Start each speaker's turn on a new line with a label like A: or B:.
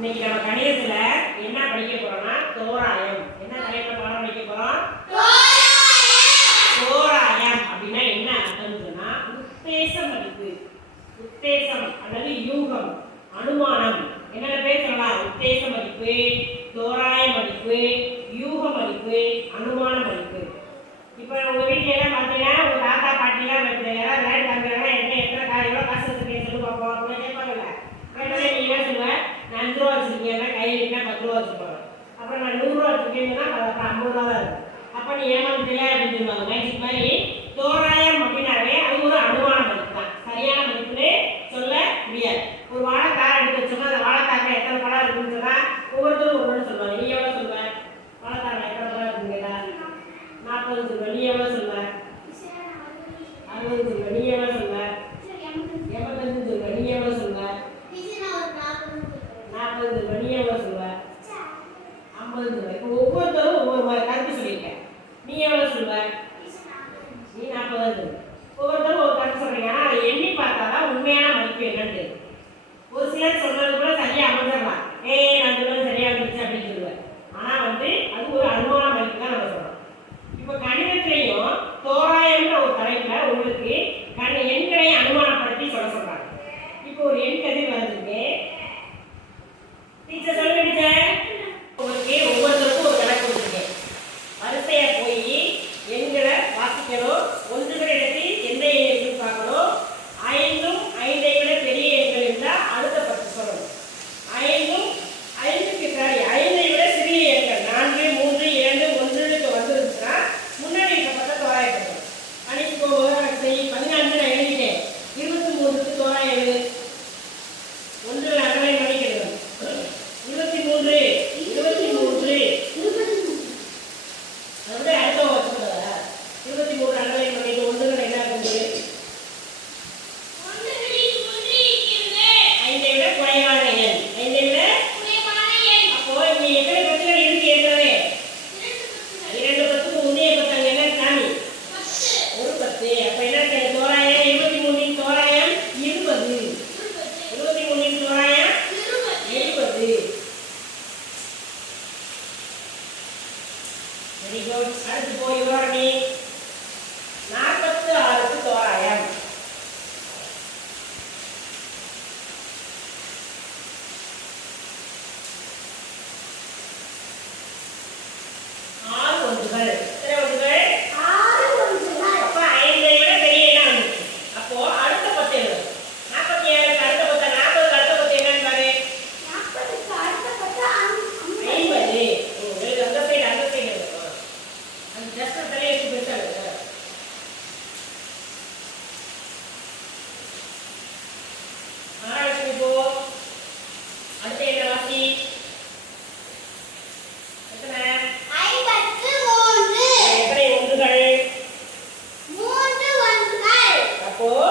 A: இன்னைக்கு நம்ம கணிதத்துல என்ன படிக்க போறோம்னா தோராயம். என்ன தலைப்புல பாடம் படிக்க போறோம்? தோராயம் அப்படின்னா என்ன அர்த்தம்னு சொன்னா உத்தேச மதிப்பு உத்தேசம் அல்லது யூகம் அனுமானம். என்னென்ன பேர் சொல்லலாம்? உத்தேச மதிப்பு தோராய மதிப்பு யூக மதிப்பு அனுமான மதிப்பு. இப்போ உங்க வீட்டில் எல்லாம் பார்த்தீங்கன்னா உங்க தாத்தா பாட்டி எல்லாம் யாராவது விளையாட்டு என்ன எத்தனை கா எவ்வளோ காசு வச்சிருக்கீங்க சொல்லி பார்ப்போம். அப்படின்னு கேட்பாங்கல்ல. கேட்டாலே என்ன சொல்லுவேன் நான் அஞ்சு ரூபா வச்சிருக்கீங்கன்னா கையில் பத்து ரூபா வச்சுருப்பாங்க. அப்புறம் நான் நூறுரூவா வச்சிருக்கீங்கன்னா அது அப்புறம் ஐம்பது ரூபா தான் இருக்கும். அப்போ நீ ஏமாந்துட்டில அப்படின்னு சொல்லுவாங்க. மேஜிக் மாதிரி தோராயம் அப்படின்னாவே அது ஒரு அனுமான மதிப்பு தான் சரியான மதிப்புன்னு சொல்ல முடியாது. ஒரு வாழைக்காய் எடுத்து வச்சோம்னா அந்த வாழைக்காய்ல எத்தனை பழம் இருக்குன்னு சொன்னால் ஒவ்வொருத்தரும் ஒவ்வொன்று சொல்லுவாங்க. நீ எவ்வளோ சொல்லுவ வாழைக்காய்ல எத்தனை பழம் இருக்குன்னு கேட்டா நாற்பது சொல்லுவ நீ எவ்வளோ சொல்லுவ அறுபது சொல்லுவ நீ எவ்வளோ சொல்லுவ எண்பத்தஞ்சு சொல்லுவ நீ எவ்வளோ சொல்லுவ நாற்பது சொல்லுவ நீ எவ்வளோ சொல்லுவ ஐம்பது சொல்லுவ இப்போ ஒவ்வொருத்தரும் ஒவ்வொரு மாதிரி கருத்து சொல்லியிருக்க நீ எவ்வளோ சொல்லுவ வருது ஒவ்வொருத்தரும் ஒரு கருத்து சொல்றீங்க. ஆனால் அதை எண்ணி பார்த்தா தான் உண்மையான மதிப்பு என்னன்னு ஒரு சிலர் சொல்றது கூட சரியா அமைஞ்சிடலாம் ஏய் நான் சொல்றது சரியா இருந்துச்சு அப்படின்னு சொல்லுவேன் ஆனா வந்து அது ஒரு அனுமான மதிப்பு தான் நம்ம சொல்றோம். இப்போ கணிதத்திலையும் தோராயம்ன்ற ஒரு தலைப்புல உங்களுக்கு கண் எண்களை அனுமானப்படுத்தி சொல்ல சொல்றாங்க. இப்போ ஒரு எண் கதிர் வந்திருக்கு டீச்சர் அப்போ